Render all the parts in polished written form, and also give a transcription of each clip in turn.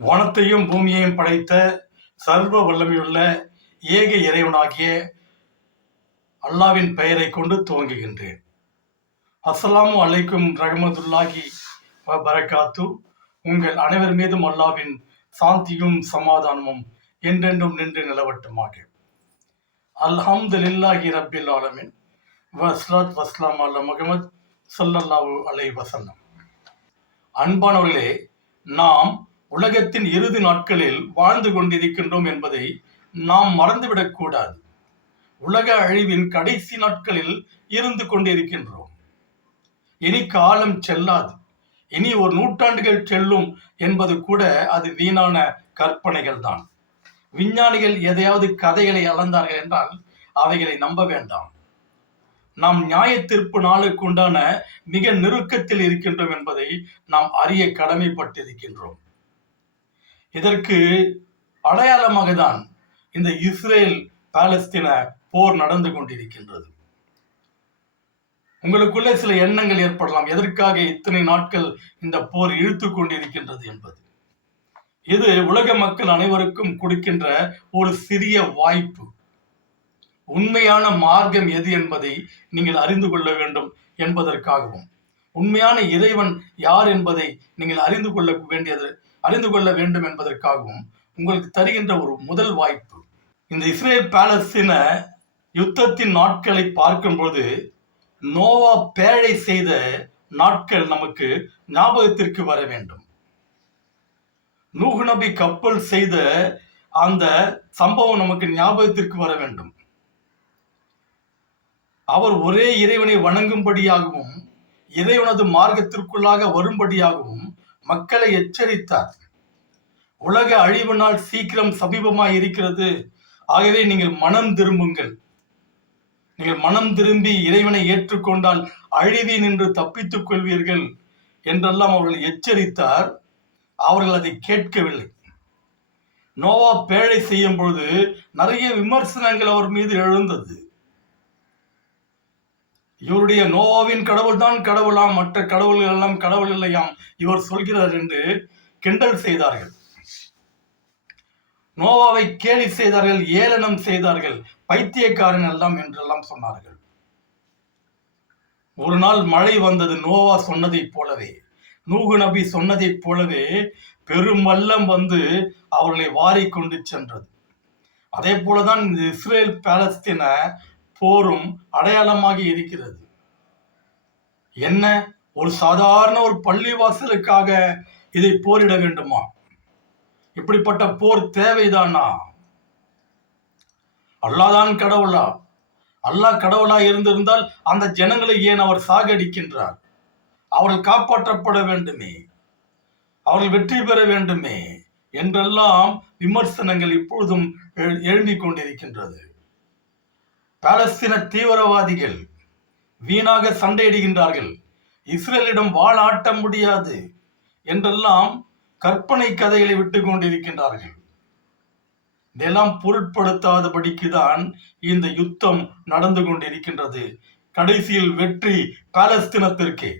வானத்தையும் பூமியையும் படைத்த சர்வ வல்லமையுள்ள ஏக இறைவனாகிய அல்லாவின் பெயரை கொண்டு துவங்குகின்றேன். அஸ்ஸலாமு அலைக்கும் ரஹ்மத்துல்லாஹி வ பரகாத்து. உங்கள் அனைவர் மீதும் அல்லாவின் சாந்தியும் சமாதானமும் என்றென்றும் நின்று நிலவட்டுமாக. அல்ஹம்துலில்லாஹி ரப்பில் ஆலமீன் வஸ்ஸலாத் வஸ்ஸலாம் அலா முஹம்மத் ஸல்லல்லாஹு அலைஹி வஸல்லம். அன்பானவர்களே, நாம் உலகத்தின் இறுதி நாட்களில் வாழ்ந்து கொண்டிருக்கின்றோம் என்பதை நாம் மறந்துவிடக்கூடாது. உலக அழிவின் கடைசி நாட்களில் இருந்து கொண்டிருக்கின்றோம். இனி காலம் செல்லாது, இனி ஒரு நூற்றாண்டுகள் செல்லும் என்பது கூட அது வீணான கற்பனைகள் தான். விஞ்ஞானிகள் எதையாவது கதைகளை அளந்தார்கள் என்றால் அவைகளை நம்ப வேண்டாம். நாம் நியாய தீர்ப்பு நாளுக்கு உண்டான மிக நெருக்கத்தில் இருக்கின்றோம் என்பதை நாம் அறிய கடமைப்பட்டிருக்கின்றோம். இதற்கு அடையாளமாக தான் இந்த இஸ்ரேல் பாலஸ்தீன போர் நடந்து கொண்டிருக்கின்றது. உங்களுக்குள்ளே சில எண்ணங்கள் ஏற்படலாம், எதற்காக இத்தனை நாட்கள் இந்த போர் இழுத்து கொண்டிருக்கின்றது என்பது. இது உலக மக்கள் அனைவருக்கும் கொடுக்கின்ற ஒரு சிறிய வாய்ப்பு. உண்மையான மார்க்கம் எது என்பதை நீங்கள் அறிந்து கொள்ள வேண்டும் என்பதற்காகவும், உண்மையான இறைவன் யார் என்பதை நீங்கள் அறிந்து கொள்ள வேண்டும் என்பதற்காகவும் உங்களுக்கு தருகின்ற ஒரு முதல் வாய்ப்பு. இந்த இஸ்ரேல் பாலஸ்தீன யுத்தத்தின் நாட்களை பார்க்கும்போது நோவா பேழை செய்த நாட்கள் நமக்கு ஞாபகத்திற்கு வர வேண்டும். நூஹ் நபி கப்பல் செய்த அந்த சம்பவம் நமக்கு ஞாபகத்திற்கு வர வேண்டும். அவர் ஒரே இறைவனை வணங்கும்படியாகவும் இறைவனது மார்க்கத்திற்குள்ளாக வரும்படியாகவும் மக்களை எச்சரித்தார். உலக அழிவு நாள் சீக்கிரம் சமீபமாய் இருக்கிறது, ஆகவே நீங்கள் மனம் திரும்புங்கள், நீங்கள் மனம் திரும்பி இறைவனை ஏற்றுக்கொண்டால் அழிவி நின்று தப்பித்துக் கொள்வீர்கள் என்றெல்லாம் அவர்கள் எச்சரித்தார். அவர்கள் அதை கேட்கவில்லை. நோவா பேழை செய்யும் பொழுது நிறைய விமர்சனங்கள் அவர் மீது எழுந்தது. இவருடைய நோவாவின் கடவுள் தான் கடவுளாம், மற்ற கடவுள்கள் எல்லாம் கடவுள் இல்லையாம் இவர் சொல்கிறார் என்று கிண்டல் செய்தார்கள். நோவாவை கேலி செய்தார்கள், ஏளனம் செய்தார்கள், பைத்தியக்காரன் எல்லாம் என்றெல்லாம் சொன்னார்கள். ஒரு நாள் மழை வந்தது. நோவா சொன்னதை போலவே, நூஹ் நபி சொன்னதை போலவே பெரும் வெள்ளம் வந்து அவர்களை வாரி கொண்டு சென்றது. அதே போலதான் இந்த இஸ்ரேல் பாலஸ்தீன போரும் அடையாளமாக இருக்கிறது. என்ன, ஒரு சாதாரண ஒரு பள்ளிவாசலுக்காக இதை போரிட வேண்டுமா? இப்படிப்பட்ட போர் தேவைதானா? அல்லாதான் கடவுளா? அல்லாஹ் கடவுளா இருந்திருந்தால் அந்த ஜனங்களை ஏன் அவர் சாகடிக்கின்றார்? அவர்கள் காப்பாற்றப்பட வேண்டுமே, அவர்கள் வெற்றி பெற வேண்டுமே என்றெல்லாம் விமர்சனங்கள் இப்பொழுதும் எழும்பிக் கொண்டிருக்கின்றது. பாலஸ்தீன தீவிரவாதிகள் வீணாக சண்டையிடுகின்றார்கள், இஸ்ரேலிடம் வாள் ஆட்ட முடியாது என்றெல்லாம் கற்பனை கதைகளை விட்டு கொண்டிருக்கின்றார்கள். இதெல்லாம் பொருட்படுத்தாதபடிக்கு தான் இந்த யுத்தம் நடந்து கொண்டிருக்கின்றது. கடைசியில் வெற்றி பாலஸ்தீனத்திற்கே.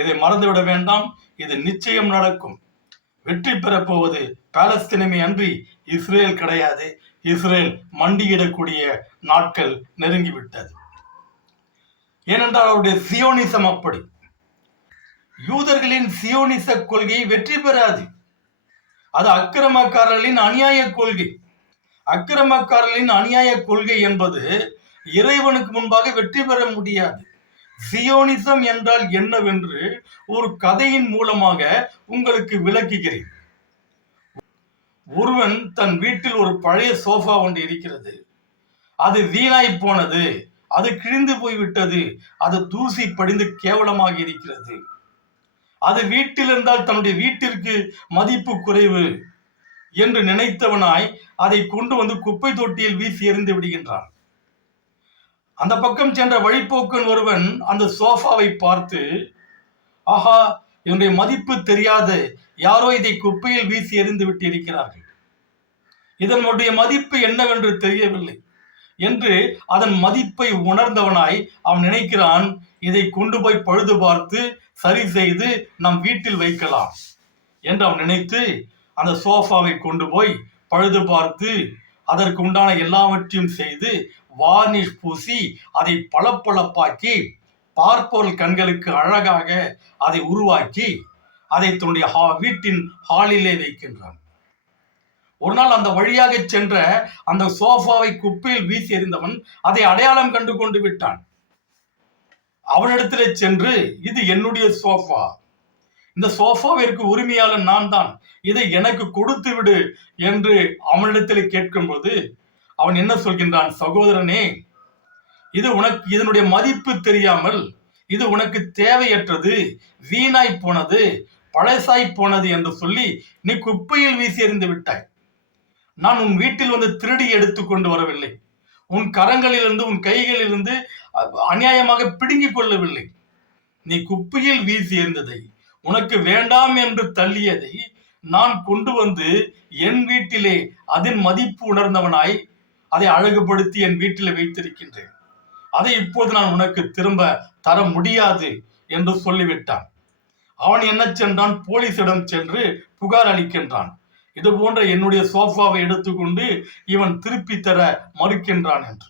இதை மறந்துவிட வேண்டாம், இது நிச்சயம் நடக்கும். வெற்றி பெறப்போவது பாலஸ்தீனமே அன்றி இஸ்ரேல் கிடையாது. இஸ்ரேல் மண்டியிடக்கூடிய நாட்கள் நெருங்கிவிட்டது. ஏனென்றால் அவருடைய சியோனிசம் அப்படி. யூதர்களின் சியோனிச கொள்கை வெற்றி பெறாது. அது அக்கிரமக்காரர்களின் அநியாய கொள்கை. அக்கிரமக்காரர்களின் அநியாய கொள்கை என்பது இறைவனுக்கு முன்பாக வெற்றி பெற முடியாது. சியோனிசம் என்றால் என்னவென்று ஒரு கதையின் மூலமாக உங்களுக்கு விளக்குகிறேன். ஒருவன் தன் வீட்டில் ஒரு பழைய சோஃபா ஒன்று இருக்கிறது. அது வீணாய் போனது, அது கிழிந்து போய்விட்டது, அது தூசி படிந்து கேவலமாக இருக்கிறது. அது வீட்டில் இருந்தால் தன்னுடைய வீட்டிற்கு மதிப்பு குறைவு என்று நினைத்தவனாய் அதை கொண்டு வந்து குப்பை தொட்டியில் வீசி எறிந்து விடுகின்றான். அந்த பக்கம் சென்ற வழிப்போக்கன் ஒருவன் அந்த சோஃபாவை பார்த்து, ஆஹா, என்னுடைய மதிப்பு தெரியாத யாரோ இதை குப்பையில் வீசி எறிந்து விட்டு இருக்கிறார்கள், இதனுடைய மதிப்பு என்னவென்று தெரியவில்லை என்று அதன் மதிப்பை உணர்ந்தவனாய் அவன் நினைக்கிறான், இதை கொண்டு போய் பழுது பார்த்து சரி செய்து நம் வீட்டில் வைக்கலாம் என்று அவன் நினைத்து அந்த சோஃபாவை கொண்டு போய் பழுது பார்த்து அதற்கு உண்டான எல்லாவற்றையும் செய்து வார்னிஷ் பூசி அதை பளபளப்பாக்கி பார்ப்போர் கண்களுக்கு அழகாக அதை உருவாக்கி அதை தன்னுடைய வீட்டின் ஹாலிலே வைக்கின்றான். ஒரு நாள் அந்த வழியாக சென்ற அந்த சோஃபாவை குப்பையில் வீசி எறிந்தவன் அதை அடையாளம் கண்டு கொண்டு விட்டான். அவனிடத்திலே சென்று, இது என்னுடைய சோஃபா, இந்த சோஃபாவிற்கு உரிமையாளன் நான் தான், இதை எனக்கு கொடுத்து விடு என்று அவனிடத்தில் கேட்கும்போது அவன் என்ன சொல்கின்றான்? சகோதரனே, இது உனக்கு இதனுடைய மதிப்பு தெரியாமல், இது உனக்கு தேவையற்றது, வீணாய் போனது, பழசாய் போனது என்று சொல்லி நீ குப்பையில் வீசி எறிந்து விட்டாய். நான் உன் வீட்டில் வந்து திருடி எடுத்து கொண்டு வரவில்லை, உன் கரங்களிலிருந்து உன் கைகளிலிருந்து அநியாயமாக பிடுங்கிக் கொள்ளவில்லை. நீ குப்பையில் வீசி எறிந்ததை, உனக்கு வேண்டாம் என்று தள்ளியதை நான் கொண்டு வந்து என் வீட்டிலே அதன் மதிப்பு உணர்ந்தவனாய் அதை அழகுபடுத்தி என் வீட்டிலே வைத்திருக்கின்றேன். அதை இப்போது நான் உனக்கு திரும்ப தர முடியாது என்று சொல்லிவிட்டான். அவன் என்ன சென்றான்? போலீசிடம் சென்று புகார் அளிக்கின்றான். இது போன்ற என்னுடைய சோஃபாவை எடுத்துக்கொண்டு இவன் திருப்பி தர மறுக்கின்றான் என்று.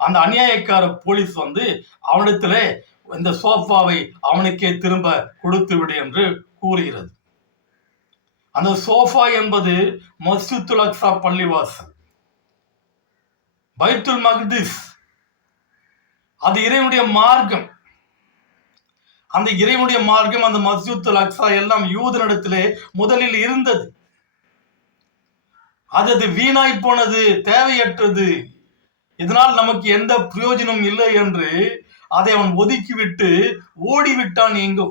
அந்த அநியாயக்கார போலீஸ் வந்து அவனிடத்திலே இந்த சோஃபாவை அவனுக்கே திரும்ப கொடுத்து விடு என்று கூறுகிறது. அந்த சோஃபா என்பது மஸ்ஜிதுல் அக்ஸா பள்ளிவாசல், பைத்துல் மக்திஸ், அது இறைவனுடைய மார்க்கம். அந்த இறைவனுடைய மார்க்கம், அந்த மஸ்ஜிதுல் அக்ஸா எல்லாம் யூதனிடத்திலே முதலில் இருந்தது. அது வீணாய் போனது, தேவையற்றது, இதனால் நமக்கு எந்த பிரயோஜனம் இல்லை என்று அதை அவன் ஒதுக்கிவிட்டு ஓடிவிட்டான். எங்கோ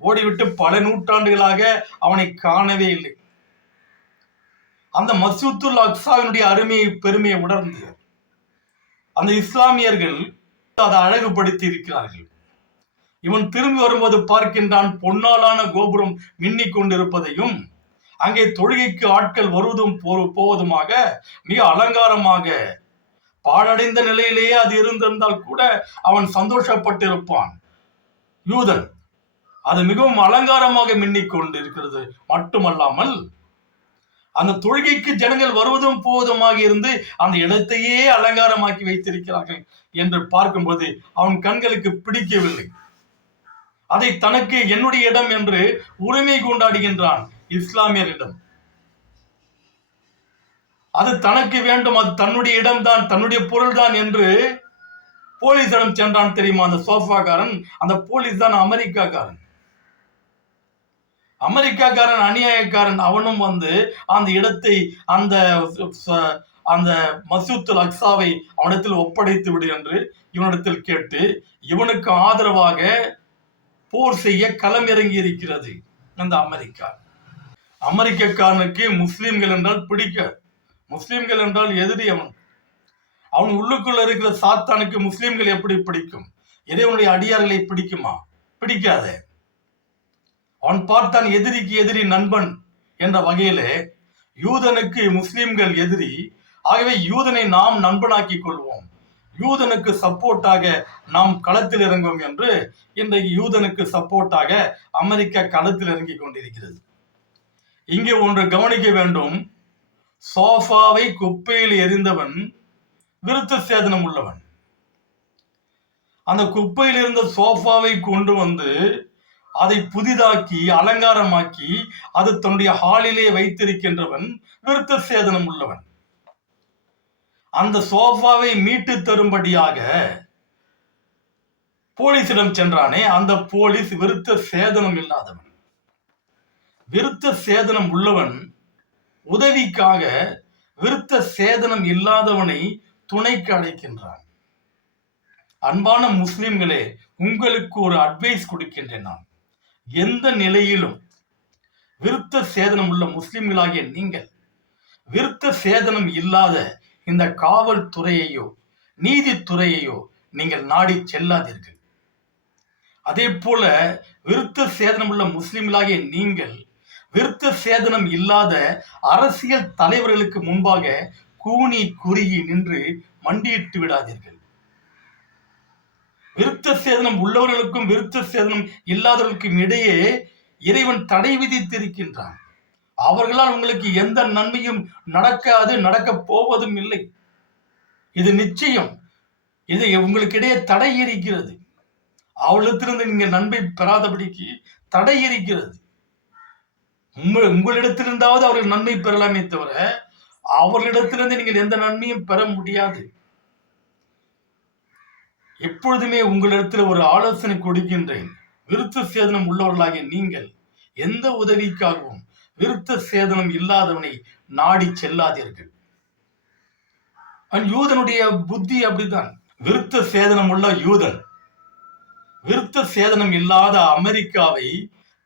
ஓடிவிட்டு பல நூற்றாண்டுகளாக அவனை காணவே இல்லை. அந்த மஸ்ஜிதுல் அக்ஸாவினுடைய அருமையை பெருமையை உணர்ந்து அந்த இஸ்லாமியர்கள் அதை அழகுபடுத்தி இருக்கிறார்கள். இவன் திரும்பி வரும்போது பார்க்கின்றான், பொன்னாலான கோபுரம் மின்னிக் கொண்டிருப்பதையும் அங்கே தொழுகைக்கு ஆட்கள் வருவதும் போவதுமாக மிக அலங்காரமாக பாழடைந்த நிலையிலேயே அது இருந்திருந்தால் கூட அவன் சந்தோஷப்பட்டிருப்பான். யூதன் அது மிகவும் அலங்காரமாக மின்னிக் கொண்டிருக்கிறது. மட்டுமல்லாமல் அந்த தொழுகைக்கு ஜனங்கள் வருவதும் போவதுமாக இருந்து அந்த இடத்தையே அலங்காரமாக்கி வைத்திருக்கிறார்கள் என்று பார்க்கும்போது அவன் கண்களுக்கு பிடிக்கவில்லை. அதை தனக்கு என்னுடைய இடம் என்று உரிமை கொண்டாடுகின்றான் இஸ்லாமியரிடம். அது தனக்கு வேண்டும், அது தன்னுடைய இடம்தான், தன்னுடைய பொருள் தான் என்று போலீசிடம் சென்றான். தெரியுமா? அந்த சோஃபாக்காரன், அந்த போலீஸ் தான் அமெரிக்காக்காரன். அமெரிக்காக்காரன் அநியாயக்காரன். அவனும் வந்து அந்த இடத்தை, அந்த அந்த மஸ்ஜிதுல் அக்ஸாவை அவனிடத்தில் ஒப்படைத்து விடு என்று இவனிடத்தில் கேட்டு இவனுக்கு ஆதரவாக போர் செய்ய களம் இறங்கி இருக்கிறது அந்த அமெரிக்கா. அமெரிக்கக்காரனுக்கு முஸ்லிம்கள் என்றால் பிடிக்காது. முஸ்லிம்கள் என்றால் எதிரி. அவன் உள்ளுக்குள்ள இருக்கிற சாத்தானுக்கு முஸ்லிம்கள் எப்படி பிடிக்கும்? இறைவனுடைய அடியார்களை பிடிக்குமா? பிடிக்காதே. அவன் பார்த்தான் எதிரிக்கு எதிரி நண்பன் என்ற வகையிலே யூதனுக்கு முஸ்லிம்கள் எதிரி. ஆகவே யூதனை நாம் நண்பனாக்கி கொள்வோம், யூதனுக்கு சப்போர்ட்டாக நாம் களத்தில் இறங்குவோம் என்று இன்றைக்கு யூதனுக்கு சப்போர்ட்டாக அமெரிக்கா களத்தில் இறங்கி கொண்டிருக்கிறது. இங்கே ஒன்று கவனிக்க வேண்டும். சோஃபாவை குப்பையில் எறிந்தவன் விருத்த சேதனம் உள்ளவன். அந்த குப்பையில் இருந்த சோஃபாவை கொண்டு வந்து அதை புதிதாக்கி அலங்காரமாக்கி அது தன்னுடைய ஹாலிலே வைத்திருக்கின்றவன் விருத்த சேதனம் உள்ளவன். அந்த சோஃபாவை மீட்டு தரும்படியாக போலீசிடம் சென்றானே, அந்த போலீஸ் விருத்த சேதனம் இல்லாதவன். விருத்த சேதனம் உள்ளவன் உதவிக்காக விருத்த சேதனம் இல்லாதவனை துணைக்கு அழைக்கின்றான். அன்பான முஸ்லிம்களே, உங்களுக்கு ஒரு அட்வைஸ் கொடுக்கின்றேன். நான் எந்த நிலையிலும் விருத்த சேதனம் உள்ள முஸ்லிம்களாகிய நீங்கள் விருத்த சேதனம் இல்லாத இந்த காவல்துறையையோ நீதித்துறையையோ நீங்கள் நாடி செல்லாதீர்கள். அதே போல விருத்த சேதனம் உள்ள முஸ்லிம்களாகிய நீங்கள் விருத்த சேதனம் இல்லாத அரசியல் தலைவர்களுக்கு முன்பாக கூனி குறுகி நின்று மண்டியிட்டு விடாதீர்கள். விருத்த சேதனம் உள்ளவர்களுக்கும் விருத்த சேதனம் இல்லாதவர்களுக்கும் இடையே இறைவன் தடை விதித்திருக்கின்றான். அவர்களால் உங்களுக்கு எந்த நன்மையும் நடக்காது, நடக்கப் போவதும் இல்லை. இது நிச்சயம். இது உங்களுக்கு இடையே தடை இருக்கிறது. அவளிடத்திலிருந்து நீங்கள் நன்மை பெறாதபடிக்கு தடை இருக்கிறது. உங்களிடத்திலிருந்தாவது அவர்கள் நன்மை பெறலாமே தவிர அவர்களிடத்திலிருந்து நீங்கள் எந்த நன்மையும் பெற முடியாது. எப்பொழுதுமே உங்களிடத்தில் ஒரு ஆலோசனை கொடுக்கின்றேன். விருத்த சேதனம் உள்ளவர்களாகிய நீங்கள் எந்த உதவிக்காகவும் விருத்த சேதனம் இல்லாதவனை நாடி செல்லாதீர்கள். யூதனுடைய புத்தி அப்படித்தான். விருத்த சேதனம் உள்ள யூதன் விருத்த சேதனம் இல்லாத அமெரிக்காவை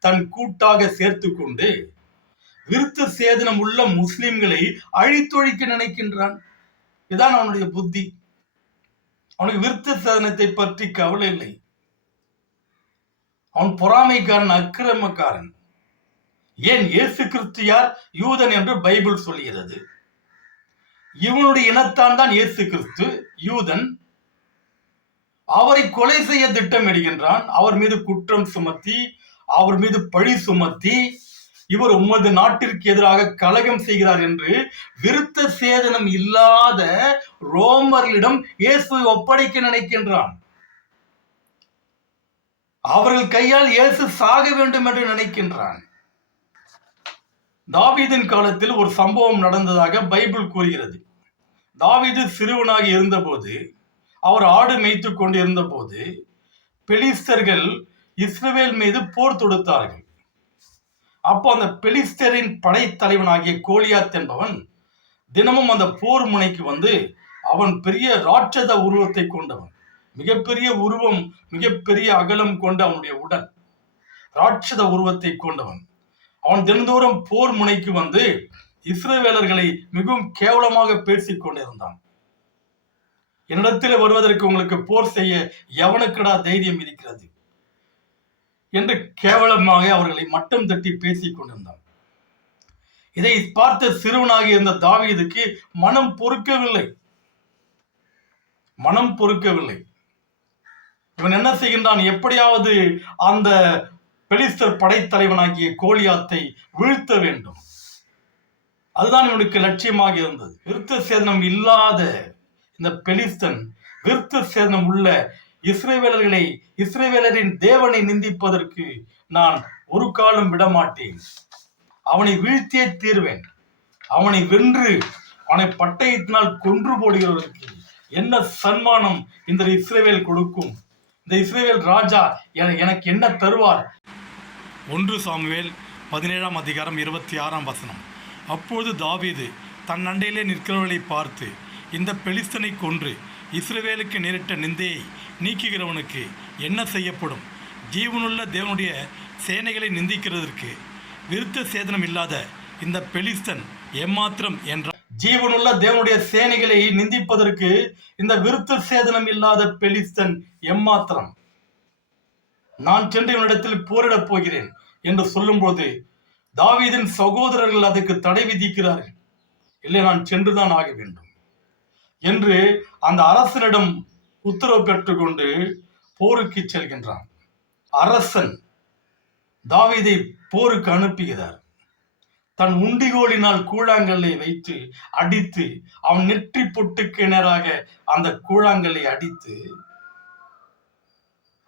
தன் கூட்டாக சேர்த்து கொண்டு விருத்த சேதனம் உள்ள முஸ்லிம்களை அழித்தொழிக்க நினைக்கின்றான். இதுதான் அவனுடைய புத்தி. அவனுக்கு விருத்த சேதனத்தை பற்றி கவலை இல்லை. அவன் பொறாமைக்காரன், அக்கிரமக்காரன். ஏன் இயேசு கிறிஸ்து யார்? யூதன் என்று பைபிள் சொல்கிறது. இவனுடைய இனத்தான் தான் இயேசு கிறிஸ்து, யூதன். அவரை கொலை செய்ய திட்டமிடுகின்றான். அவர் மீது குற்றம் சுமத்தி, அவர் மீது பழி சுமத்தி, இவர் உமது நாட்டிற்கு எதிராக கலகம் செய்கிறார் என்று விருத்த சேதனம் இல்லாத ரோமர்களிடம் இயேசுவை ஒப்படைக்க நினைக்கின்றான். அவர்கள் கையால் இயேசு சாக வேண்டும் என்று நினைக்கின்றான். தாவீதின் காலத்தில் ஒரு சம்பவம் நடந்ததாக பைபிள் கூறுகிறது. தாவீது சிறுவனாக இருந்தபோது, அவர் ஆடு மேய்த்து கொண்டிருந்த போது பெலிஸ்தர்கள் இஸ்ரவேல் மீது போர் தொடுத்தார்கள். அப்போ அந்த பெலிஸ்தரின் படைத்தலைவனாகிய கோலியாத் என்பவன் தினமும் அந்த போர் முனைக்கு வந்து, அவன் பெரிய ராட்சத உருவத்தை கொண்டவன், மிகப்பெரிய உருவம், மிகப்பெரிய அகலம் கொண்ட அவனுடைய உடல், ராட்சத உருவத்தை கொண்டவன். அவன் தினந்தோறும் போர் முனைக்கு வந்து இஸ்ரவேலர்களை மிகவும் கேவலமாக பேசிக் கொண்டிருந்தான். என்னிடத்தில் வருவதற்கு உங்களுக்கு போர் செய்ய எவனுக்கடா தைரியம் இருக்கிறது என்று கேவலமாக அவர்களை மட்டம் தட்டி பேசிக் கொண்டிருந்தான். இதை பார்த்த சிறுவனாக இருந்த தாவீதுக்கு மனம் பொறுக்கவில்லை. இவன் என்ன செய்கின்றான்? எப்படியாவது அந்த பெலிஸ்தர் படைத்தலைவனாகிய கோலியாத்தை வீழ்த்த வேண்டும். அதுதான் இவனுக்கு லட்சியமாக இருந்தது. விருத்த சேதனம் இல்லாத இந்த பெலிஸ்தன் விருத்த சேதனம் உள்ள இஸ்ரவேலரின் தேவனை நிந்திப்பதற்கு நான் ஒரு காலம் விடமாட்டேன். அவனை வீழ்த்தியே தீர்வேன். அவனை வென்று அவனை பட்டயத்தினால் கொன்று போடுகிறவர்களுக்கு என்ன சன்மானம் இந்த இஸ்ரவேல் கொடுக்கும்? இந்த இஸ்ரவேல் ராஜா எனக்கு என்ன தருவார்? 1 சாமுவேல் 17ஆம் அதிகாரம் 26ஆம் வசனம். அப்போது தாவீது தன் அண்டையிலே நிற்கிறவர்களை பார்த்து, இந்த பெலிஸ்தனை கொன்று இஸ்ரவேலுக்கு நேரிட்ட நிந்தையை நீக்குகிறவனுக்கு என்ன செய்யப்படும்? ஜீவனுள்ள தேவனுடைய சேனைகளை நிந்திக்கிறதற்கு விருத்த சேதனம் இல்லாத இந்த பெலிஸ்தன் எம்மாத்திரம் என்றார். ஜீவனுள்ள தேவனுடைய சேனைகளை நிந்திப்பதற்கு இந்த விருத்த சேதனம் இல்லாத பெலிஸ்தன் எம்மாத்திரம்? நான் சென்று இவனிடத்தில் போரிடப் போகிறேன் என்று சொல்லும்போது தாவீதின் சகோதரர்கள் அதுக்கு தடை விதிக்கிறார்கள். இல்லை, நான் சென்றுதான் ஆக வேண்டும் என்று அந்த அரசனிடம் உத்தரவு பெற்றுக்கொண்டு போருக்கு செல்கின்றான். அரசன் தாவீதை போருக்கு அனுப்புகிறார். தன் உண்டிகோலினால் கூழாங்கல்லை வைத்து அடித்து, அவன் நெற்றி பொட்டுக்கு நேராக அந்த கூழாங்கல்லை அடித்து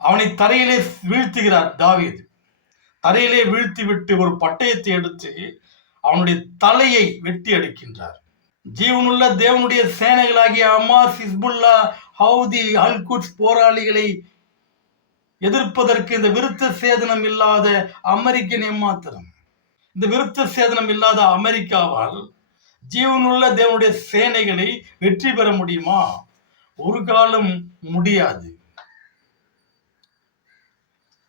அவனை தரையிலே வீழ்த்துகிறார். தாவீது தரையிலே வீழ்த்தி விட்டு ஒரு பட்டயத்தை எடுத்து அவனுடைய தலையை வெட்டி எடுக்கின்றார். ஜீவனுள்ள தேவனுடைய சேனைகளாகிய அமாஸ், ஹிஸ்புல்லா, ஹவுதி, அல்குட்ஸ் போராளிகளை எதிர்ப்பதற்கு இந்த விருத்த சேதனம் இல்லாத அமெரிக்கன் எம்மாத்திரம்? இந்த விருத்த சேதனம் இல்லாத அமெரிக்காவால் ஜீவனுள்ள தேவனுடைய சேனைகளை வெற்றி பெற முடியுமா? ஒரு காலம் முடியாது.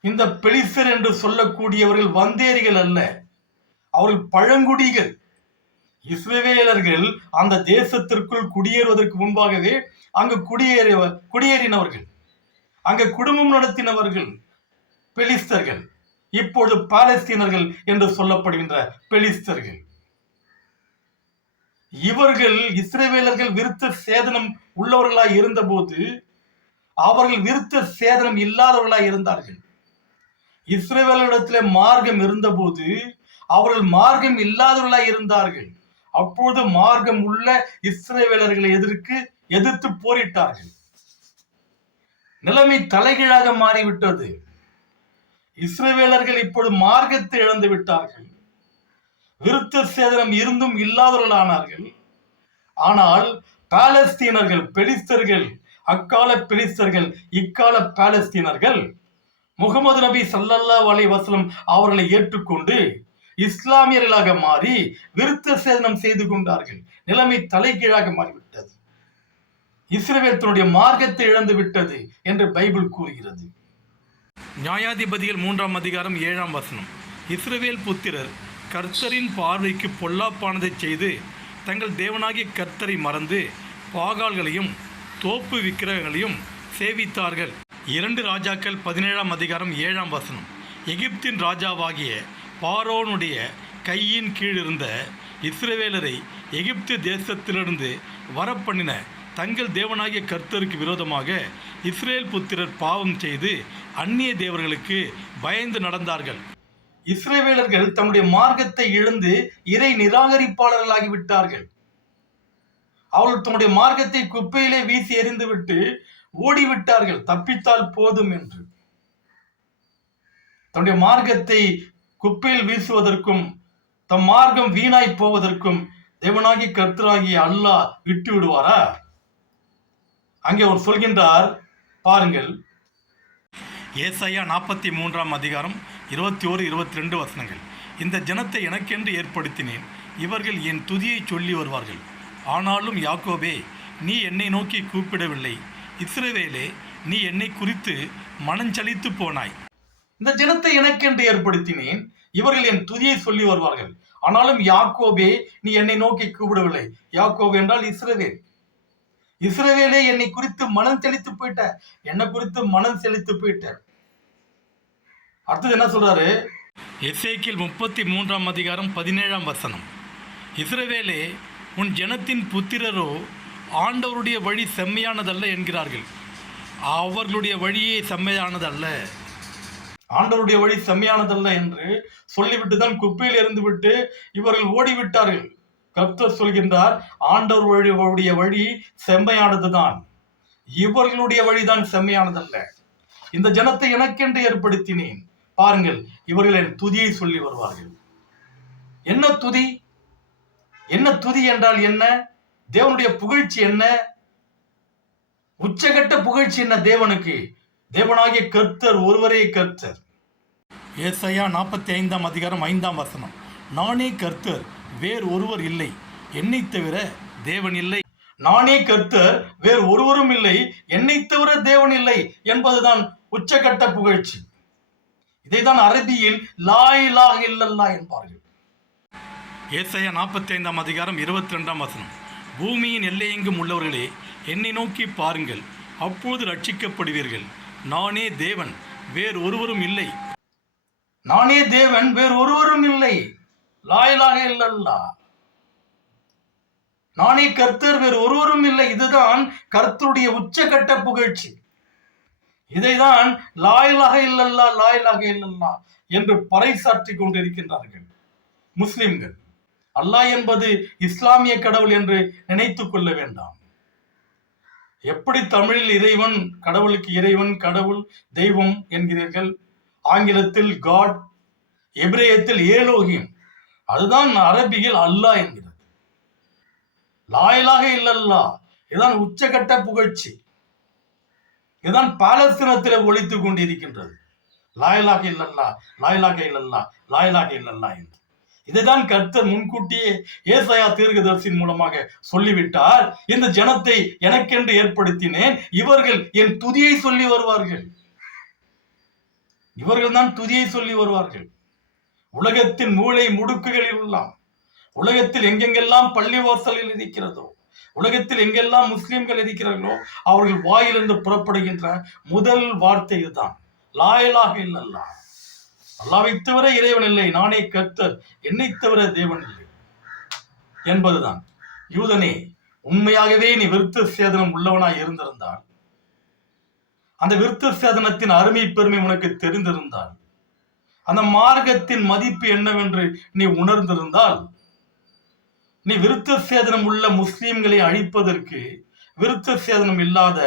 இந்த பெலிஸ்தர் என்று சொல்லக்கூடியவர்கள் வந்தேரிகள் அல்ல, அவர்கள் பழங்குடிகள். இஸ்ரவேலர்கள் அந்த தேசத்திற்குள் குடியேறுவதற்கு முன்பாகவே அங்கு குடியேறினவர்கள், அங்கு குடும்பம் நடத்தினவர்கள் பெலிஸ்தர்கள். இப்பொழுது பாலஸ்தீனர்கள் என்று சொல்லப்படுகின்ற பெலிஸ்தர்கள். இவர்கள் இஸ்ரவேலர்கள் விருத்த சேதனம் உள்ளவர்களாய் இருந்தபோது அவர்கள் விருத்த சேதனம் இல்லாதவர்களாய் இருந்தார்கள். இஸ்ரவேலரிடத்திலே மார்க்கம் இருந்தபோது அவர்கள் மார்க்கம் இல்லாதவர்களாய் இருந்தார்கள். அப்போது மார்க்கம் உள்ள இஸ்ரவேலர்களை எதிர்த்து போரிட்டார்கள். நிலைமை தலைகீழாக மாறிவிட்டது. இஸ்ரவேலர்கள் இப்பொழுது மார்க்கத்தை இழந்து விட்டார்கள். விருத்த சேதனம் இருந்தும் இல்லாதவர்களானார்கள். ஆனால் பாலஸ்தீனர்கள், பெலிஸ்தர்கள், அக்கால பெலிஸ்தர்கள், இக்கால பாலஸ்தீனர்கள் முகமது நபி ஸல்லல்லாஹு அலைஹி வஸல்லம் அவர்களை ஏற்றுக்கொண்டு இஸ்லாமியர்களாக மாறி விருத்த சேதனம் செய்து கொண்டார்கள். நிலைமை தலைகீழாக மாறிவிட்டது. இஸ்ரவேல் தன்னுடைய மார்க்கத்தை இழந்து விட்டது என்று பைபிள் கூறுகிறது. நியாயாதிபதிகள் 3ஆம் அதிகாரம் 7ஆம் வசனம். இஸ்ரவேல் புத்திரர் கர்த்தரின் பார்வைக்கு பொல்லாப்பானதை செய்து தங்கள் தேவனாகிய கர்த்தரை மறந்து பாகால்களையும் தோப்பு விக்கிரகங்களையும் சேவித்தார்கள். 2 ராஜாக்கள் 17ஆம் அதிகாரம் 7ஆம் வசனம். எகிப்தின் ராஜாவாகிய பார்வோனுடைய கையின் கீழிருந்த இஸ்ரவேலரை எகிப்து தேசத்திலிருந்து வரப்பண்ணின தங்கள் தேவனாகிய கர்த்தருக்கு விரோதமாக இஸ்ரேல் புத்திரர் பாவம் செய்து அந்நிய தேவர்களுக்கு பயந்து நடந்தார்கள். இஸ்ரவேலர்கள் தம்முடைய மார்க்கத்தை இழந்து இறை நிராகரிப்பாளர்களாகிவிட்டார்கள். அவர்கள் தம்முடைய மார்க்கத்தை குப்பையிலே வீசி எறிந்துவிட்டு ஓடிவிட்டார்கள், தப்பித்தால் போதும் என்று. தம்முடைய மார்க்கத்தை குப்பையில் வீசுவதற்கும் தம் மார்க்கம் வீணாய் போவதற்கும் தேவனாகி கர்த்தராகிய அல்லாஹ் விட்டு விடுவாரா? அங்கே அவர் சொல்கின்றார், பாருங்கள், ஏசாயா 43ஆம் அதிகாரம் 21-22 வசனங்கள். இந்த ஜனத்தை எனக்கென்று ஏற்படுத்தினேன், இவர்கள் என் துதியை சொல்லி வருவார்கள். ஆனாலும் யாக்கோபே, நீ என்னை நோக்கி கூப்பிடவில்லை, இஸ்ரவேலே, நீ என்னை குறித்து மனஞ்சலித்து போனாய். இந்த ஜனத்தை எனக்கென்று ஏற்படுத்தினேன், இவர்கள் என் துதியை சொல்லி வருவார்கள். ஆனாலும் யாக்கோபே, நீ என்னை நோக்கி கூப்பிடவில்லை. யாக்கோபு என்றால் இஸ்ரவேல். இஸ்ரவேலே, என்னை குறித்து மனம் செலுத்தி போயிட்ட, என்னை குறித்து மனம் செலுத்தி போயிட்ட. அடுத்தது என்ன சொல்றாரு? எசேக்கியேல் 33ஆம் அதிகாரம் 17ஆம் வசனம். இஸ்ரவேலே, உன் ஜனத்தின் புத்திரரோ ஆண்டவருடைய வழி செம்மையானதல்ல என்கிறார்கள். அவர்களுடைய வழியே செம்மையானதல்ல. ஆண்டவருடைய வழி செம்மையானதல்ல என்று சொல்லிவிட்டு தான் குப்பையில் இருந்து விட்டு இவர்கள் ஓடிவிட்டார்கள். கர்த்தர் சொல்கின்றார், ஆண்டவருடைய வழி செம்மையானதுதான், இவர்களுடைய வழிதான் செம்மையானதல்ல. இந்த ஜனத்தை எனக்கென்று ஏற்படுத்தினேன், பாருங்கள், இவர்கள் என் துதியை சொல்லி வருவார்கள். என்ன துதி? என்ன துதி என்றால் என்ன? தேவனுடைய புகழ்ச்சி என்ன? உச்சகட்ட புகழ்ச்சி என்ன தேவனுக்கு? தேவனாகிய கர்த்தர் ஒருவரே கர்த்தர். ஏசாயா 45ஆம் அதிகாரம் 5ஆம் வசனம். நானே கர்த்தர், வேறு ஒருவர் இல்லை, என்னை தவிர தேவன் இல்லை. நானே கர்த்தர், வேறு ஒருவரும் இல்லை, என்னை தவிர தேவன் இல்லை என்பதுதான் உச்சகட்ட புகழ்ச்சி. இதைதான் அரபியில் லா இலாஹ இல்லல்லாஹ் என்பார்கள். ஏசாயா 45ஆம் அதிகாரம் 22ஆம் வசனம். பூமியின் எல்லையெங்கும் உள்ளவர்களே, என்னை நோக்கி பாருங்கள், அப்போது ரட்சிக்கப்படுவீர்கள். நானே தேவன், வேறு ஒருவரும் இல்லை. நானே தேவன், வேறு ஒருவரும் இல்லை. லா இலாஹ இல்லல்லாஹ். நானே கர்த்தர், வேறு ஒருவரும் இல்லை. இதுதான் கர்த்தருடைய உச்சகட்ட புகழ்ச்சி. இதைதான் லா இலாஹ இல்லல்லாஹ், லா இலாஹ இல்லல்லாஹ் என்று பறைசாற்றி கொண்டிருக்கின்றார்கள் முஸ்லிம்கள். அல்லாஹ் என்பது இஸ்லாமிய கடவுள் என்று நினைத்துக் கொள்ள வேண்டாம். எப்படி தமிழில் இறைவன், கடவுளுக்கு இறைவன், கடவுள், தெய்வம் என்கிறீர்கள், ஆங்கிலத்தில் காட், எபிரேயத்தில் ஏலோகிம், அதுதான் அரபியில் அல்லாஹ் என்கிறது. லா இலாஹ இல்லல்லாஹ், இதுதான் உச்சகட்ட புகழ்ச்சி. இதுதான் பாலஸ்தீனத்தில் ஒலித்துக் கொண்டிருக்கின்றது. லா இலாஹ இல்லல்லாஹ், லா இலாஹ இல்லல்லாஹ், லா இலாஹ இல்லல்லாஹ் என்று. இதைதான் கர்த்தர் முன்கூட்டியே ஏசாயா தீர்க்கதரிசியின் மூலமாக சொல்லிவிட்டார். இந்த ஜனத்தை எனக்கென்று ஏற்படுத்தினேன், இவர்கள் என் துதியை சொல்லி வருவார்கள். இவர்கள் தான் துதியை சொல்லி வருவார்கள். உலகத்தின் மூளை முடுக்குகளில் உள்ளாம், உலகத்தில் எங்கெங்கெல்லாம் பள்ளிவாசலில் இருக்கிறதோ, உலகத்தில் எங்கெல்லாம் முஸ்லிம்கள் இருக்கிறார்களோ, அவர்கள் வாயிலிருந்து புறப்படுகின்ற முதல் வார்த்தை இதுதான், லா இலாஹ இல்லல்லாஹ். அல்லாஹ்வை தவிர இறைவன் இல்லை, நானே கர்த்தர், என்னை தவிர தேவன் இல்லை என்பதுதான். யூதனே, உண்மையாகவே நீ விருத்த சேதனம் உள்ளவனாய் இருந்திருந்தால், அந்த விருத்த சேதனத்தின் அருமை பெருமை உனக்கு தெரிந்திருந்தால், அந்த மார்க்கத்தின் மதிப்பு என்னவென்று நீ உணர்ந்திருந்தால், நீ விருத்த சேதனம் உள்ள முஸ்லிம்களை அழிப்பதற்கு விருத்த சேதனம் இல்லாத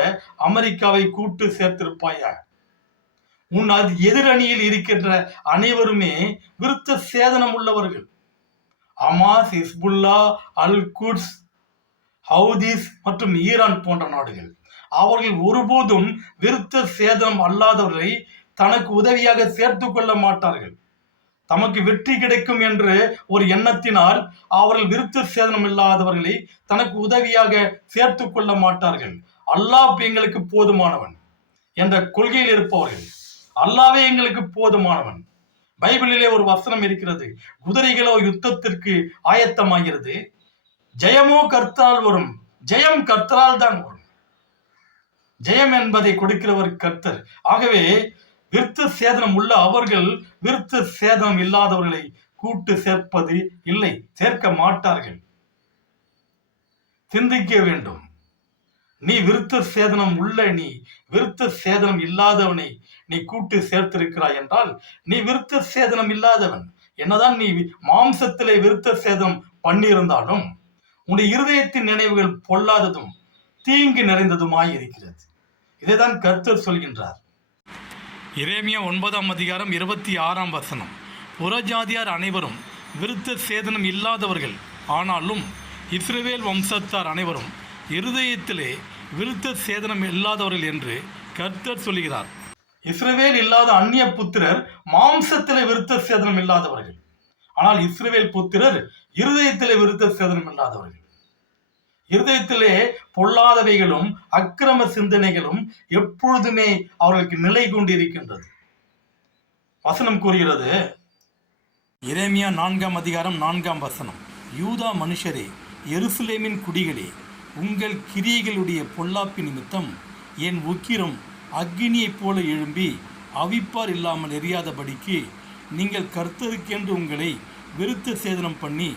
அமெரிக்காவை கூட்டு சேர்த்திருப்பாயா? உன் எதிரணியில் இருக்கின்ற அனைவருமே விருத்த சேதனம் உள்ளவர்கள். அமாஸ், ஹிஸ்புல்லா, அல் குட்ஸ், ஹவுதிஸ் மற்றும் ஈரான் போன்ற நாடுகள். அவர்கள் ஒருபோதும் விருத்த சேதனம் அல்லாதவர்களை தனக்கு உதவியாக சேர்த்து கொள்ள மாட்டார்கள். தமக்கு வெற்றி கிடைக்கும் என்று ஒரு எண்ணத்தினால் அவர்கள் விருத்த சேதனம் இல்லாதவர்களை தனக்கு உதவியாக சேர்த்து கொள்ள மாட்டார்கள். அல்லாஹ் எங்களுக்கு போதுமானவன் என்ற கொள்கையில் இருப்பவர்கள். அல்லாவே எங்களுக்கு போதுமானவன். பைபிளிலே ஒரு வசனம் இருக்கிறது, குதிரைகளோ யுத்தத்திற்கு ஆயத்தமாகிறது, ஜெயமோ கர்த்தரால் வரும், ஜெயம் கர்த்தரால் தான் வரும். ஜெயம் என்பதை கொடுக்கிறவர் கர்த்தர். ஆகவே விருத்த சேதனம் உள்ள அவர்கள் விருத்த சேதனம் இல்லாதவர்களை கூட்டு சேர்ப்பது இல்லை, சேர்க்க மாட்டார்கள். சிந்திக்க வேண்டும். நீ விருத்த சேதனம் உள்ள நீ விருத்த சேதனம் இல்லாதவனை நீ கூட்டு சேர்த்திருக்கிறாய் என்றால் நீ விருத்த சேதனம் இல்லாதவன். என்னதான் நீ மாம்சத்திலே விருத்த சேதனம் பண்ணியிருந்தாலும் உன்னுடைய இருதயத்தின் நினைவுகள் பொல்லாததும் தீங்கு நிறைந்ததுமாய் இருக்கிறது. இதைதான் கர்த்தர் சொல்கின்றார். எரேமியா 9:26 புறஜாதியார் அனைவரும் விருத்த சேதனம் இல்லாதவர்கள், ஆனாலும் இஸ்ரவேல் வம்சத்தார் அனைவரும் இருதயத்திலே விருத்த சேதனம் இல்லாதவர்கள் என்று கர்த்தர் சொல்கிறார். இஸ்ரவேல் இல்லாத அந்நிய புத்திரர் மாம்சத்திலே விருத்த சேதனம் இல்லாதவர்கள், ஆனால் இஸ்ரவேல் புத்திரர் இருதயத்திலே விருத்த சேதனம் இல்லாதவர்கள். இருதயத்திலே பொல்லாதவைகளும் அக்கிரம சிந்தனைகளும் எப்பொழுதுமே அவர்களுக்கு நிலை கொண்டிருக்கின்றது. வசனம் கூறுகிறது, எரேமியா 4:4 யூதா மனுஷரே, எருசலேமின் குடிகளே, உங்கள் கிரியைகளுடைய பொல்லாப்பு நிமித்தம் என் உக்கிரம் அக்கினியைப் போல எழும்பி அவிப்பார் இல்லாமல் எரியாதபடிக்கு நீங்கள் கர்த்தருக்கென்று உங்களை விருத்த சேதனம் பண்ணி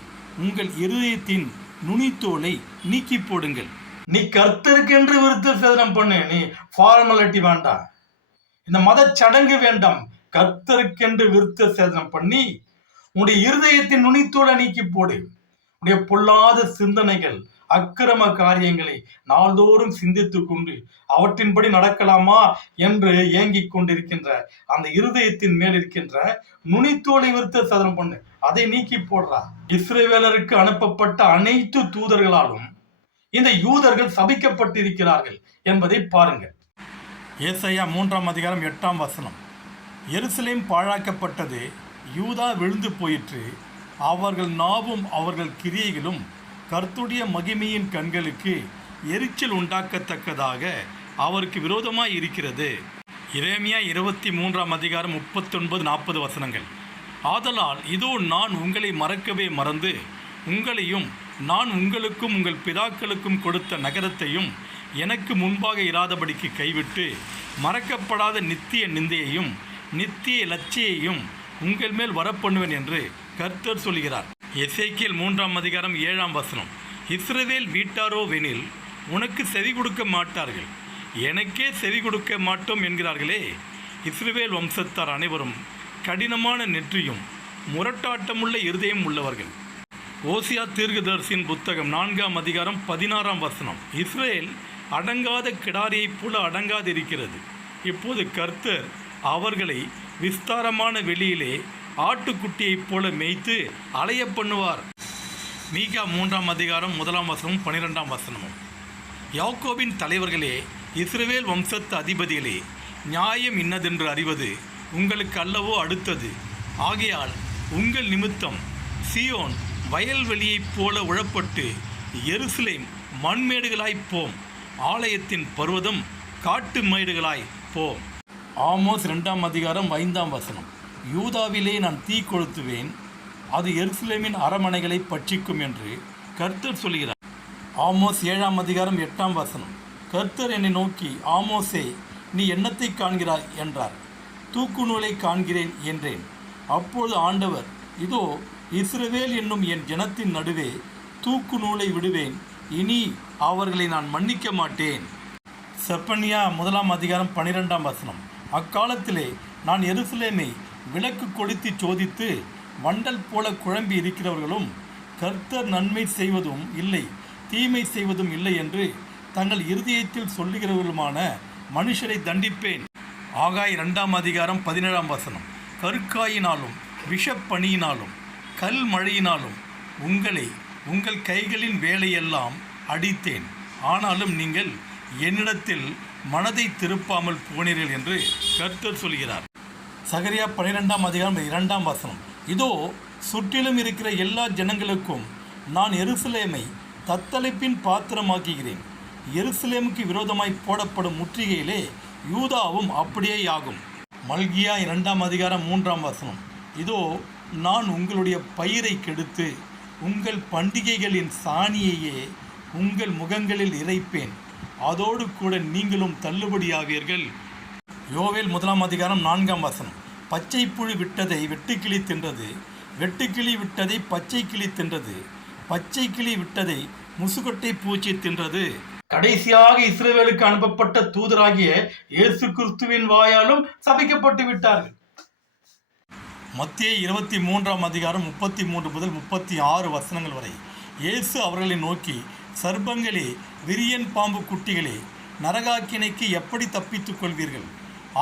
உங்கள் இருதயத்தின் நுனித்தோலை நீக்கி போடுங்கள். நீ கர்த்தருக்கென்று விருத்த சேதனம் பண்ணு. நீ ஃபார்மாலிட்டி வேண்டாம், இந்த மத சடங்கு வேண்டாம். கர்த்தருக்கென்று விருத்த சேதனம் பண்ணி உன்னுடைய இருதயத்தின் நுனித்தோலை நீக்கி போடு. உன்னுடைய பொல்லாத சிந்தனைகள் அக்கிரம காரியங்களை நாள்தோறும் சிந்தித்துக் கொண்டு அவற்றின்படி நடக்கலாமா என்று ஏங்கிக் கொண்டிருக்கின்ற அந்த இருதயத்தின் மேல் இருக்கின்ற நுனித்தோலை விருத்த சேதனம் பண்ணு, அதை நீக்கி போடுறா. இஸ்ரவேலருக்கு அனுப்பப்பட்ட அனைத்து தூதர்களாலும் இந்த யூதர்கள் சபிக்கப்பட்டிருக்கிறார்கள் என்பதை பாருங்கள். ஏசாயா 3:8 எருசலேம் பாழாக்கப்பட்டது, யூதா விழுந்து போயிற்று, அவர்கள் நாவும் அவர்கள் கிரியைகளும் கர்த்தருடைய மகிமையின் கண்களுக்கு எரிச்சல் உண்டாக்கத்தக்கதாக அவருக்கு விரோதமாய் இருக்கிறது. எரேமியா 23:39-40 ஆதலால் இதோ நான் உங்களை மறக்கவே மறந்து உங்களையும் நான் உங்களுக்கும் உங்கள் பிதாக்களுக்கும் கொடுத்த நகரத்தையும் எனக்கு முன்பாக இராதபடிக்கு கைவிட்டு மறக்கப்படாத நித்திய நிந்தையையும் நித்திய லட்சியையும் உங்கள் மேல் வரப்பண்ணுவேன் என்று கர்த்தர் சொல்கிறார். எசேக்கியேல் 3:7 இஸ்ரவேல் வீட்டாரோவெனில் உனக்கு செவி கொடுக்க மாட்டார்கள், எனக்கே செவி கொடுக்க மாட்டோம் என்கிறார்களே. இஸ்ரவேல் வம்சத்தார் அனைவரும் கடினமான நெற்றியும் முரட்டாட்டமுள்ள இருதயம் உள்ளவர்கள். ஓசியா தீர்க்கதரிசியின் புத்தகம் 4:16 இஸ்ரவேல் அடங்காத கிடாரியைப் போல அடங்காதிருக்கிறது. இப்போது கர்த்தர் அவர்களை விஸ்தாரமான வெளியிலே ஆட்டுக்குட்டியைப் போல மேய்த்து அலைய பண்ணுவார். மீகா 3:1-12 யாக்கோபின் தலைவர்களே, இஸ்ரவேல் வம்சத்து அதிபதிகளே, நியாயம் இன்னதென்று அறிவது உங்களுக்கு அல்லவோ அடுத்தது. ஆகையால் உங்கள் நிமித்தம் சீயோன் வயல்வெளியைப் போல உழப்பட்டு எருசலேம் மண்மேடுகளாய்ப் போம், ஆலயத்தின் பர்வதம் காட்டு மேடுகளாய் போம். ஆமோஸ் 2:5 யூதாவிலே நான் தீ கொளுத்துவேன், அது எருசலேமின் அரமனைகளை பட்சிக்கும் என்று கர்த்தர் சொல்கிறார். ஆமோஸ் 7:8 கர்த்தர் என்னை நோக்கி, ஆமோஸே, நீ என்னத்தை காண்கிறாய் என்றார். தூக்கு நூலை காண்கிறேன் என்றேன். அப்பொழுது ஆண்டவர், இதோ இஸ்ரவேல் என்னும் என் ஜனத்தின் நடுவே தூக்கு நூலை விடுவேன், இனி அவர்களை நான் மன்னிக்க மாட்டேன். செப்பனியா 1:12 அக்காலத்திலே நான் எருசலேமை விளக்கு கொளுத்தி சோதித்து வண்டல் போல குழம்பி இருக்கிறவர்களும் கர்த்தர் நன்மை செய்வதும் இல்லை தீமை செய்வதும் இல்லை என்று தங்கள் இருதயத்தில் சொல்லுகிறவர்களுமான மனுஷரை தண்டிப்பேன். ஆகாய் 2:17 கருக்காயினாலும் விஷப்பணியினாலும் கல் மழையினாலும் உங்களை உங்கள் கைகளின் வேலையெல்லாம் அடித்தேன், ஆனாலும் நீங்கள் என்னிடத்தில் மனதை திருப்பாமல் போனீர்கள் என்று கர்த்தர் சொல்கிறார். சகரியா 12:2 இதோ சுற்றிலும் இருக்கிற எல்லா ஜனங்களுக்கும் நான் எருசலேமை தத்தளிப்பின் பாத்திரமாக்குகிறேன். எருசலேமுக்கு விரோதமாய் போடப்படும் முற்றுகையிலே யூதாவும் அப்படியே ஆகும். மல்கியா 2:3 இதோ நான் உங்களுடைய பயிரை கெடுத்து உங்கள் பண்டிகைகளின் சாணியையே உங்கள் முகங்களில் இறைப்பேன், அதோடு கூட நீங்களும் தள்ளுபடியாவீர்கள். யோவேல் 1:4 பச்சை புழு விட்டதை வெட்டுக்கிளி தின்றது, வெட்டுக்கிளி விட்டதை பச்சை கிளி தின்றது, பச்சை கிளி விட்டதை முசுகொட்டை பூச்சி தின்றது. கடைசியாக இஸ்ரவேலுக்கு அனுப்பப்பட்ட தூதராகிய இயேசு கிறிஸ்துவின் வாயாலும் சபிக்கப்பட்டு விட்டார்கள். மத்தேயு 23:33 முதல் 36 வரை இயேசு அவர்களை நோக்கி, சர்ப்பங்களே, விரியன் பாம்பு குட்டிகளே, நரகாக்கினைக்கு எப்படி தப்பித்துக் கொள்வீர்கள்?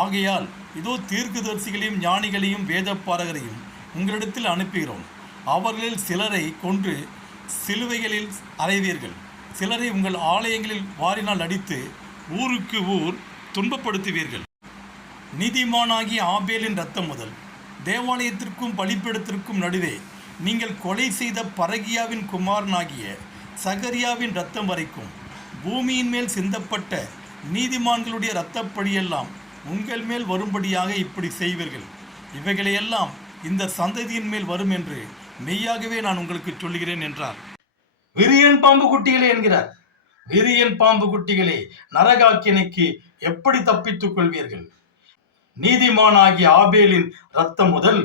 ஆகையால் இதோ தீர்க்கதரிசிகளையும் ஞானிகளையும் வேதப்பாரகரையும் உங்களிடத்தில் அனுப்புகிறோம். அவர்களில் சிலரை கொன்று சிலுவைகளில் அறைவீர்கள், சிலரை உங்கள் ஆலயங்களில் வாரினால் அடித்து ஊருக்கு ஊர் துன்பப்படுத்துவீர்கள். நீதிமானாகிய ஆபேலின் இரத்தம் முதல் தேவாலயத்திற்கும் பலிபீடத்திற்கும் நடுவே நீங்கள் கொலை செய்த பரகியாவின் குமாரனாகிய சகரியாவின் இரத்தம் வரைக்கும் பூமியின் மேல் சிந்தப்பட்ட நீதிமான்களுடைய இரத்தப்படியெல்லாம் உங்கள் மேல் வரும்படியாக இப்படி செய்வீர்கள். இவைகளையெல்லாம் இந்த சந்ததியின் மேல் வரும் என்று மெய்யாகவே நான் உங்களுக்கு சொல்லுகிறேன் என்றார். விரியன் பாம்பு குட்டிகளே என்கிறார். விரியன் பாம்பு குட்டிகளே, நரகாக்கினைக்கு எப்படி தப்பித்துக் கொள்வீர்கள்? நீதிமானாகிய ஆபேலின் இரத்தம் முதல்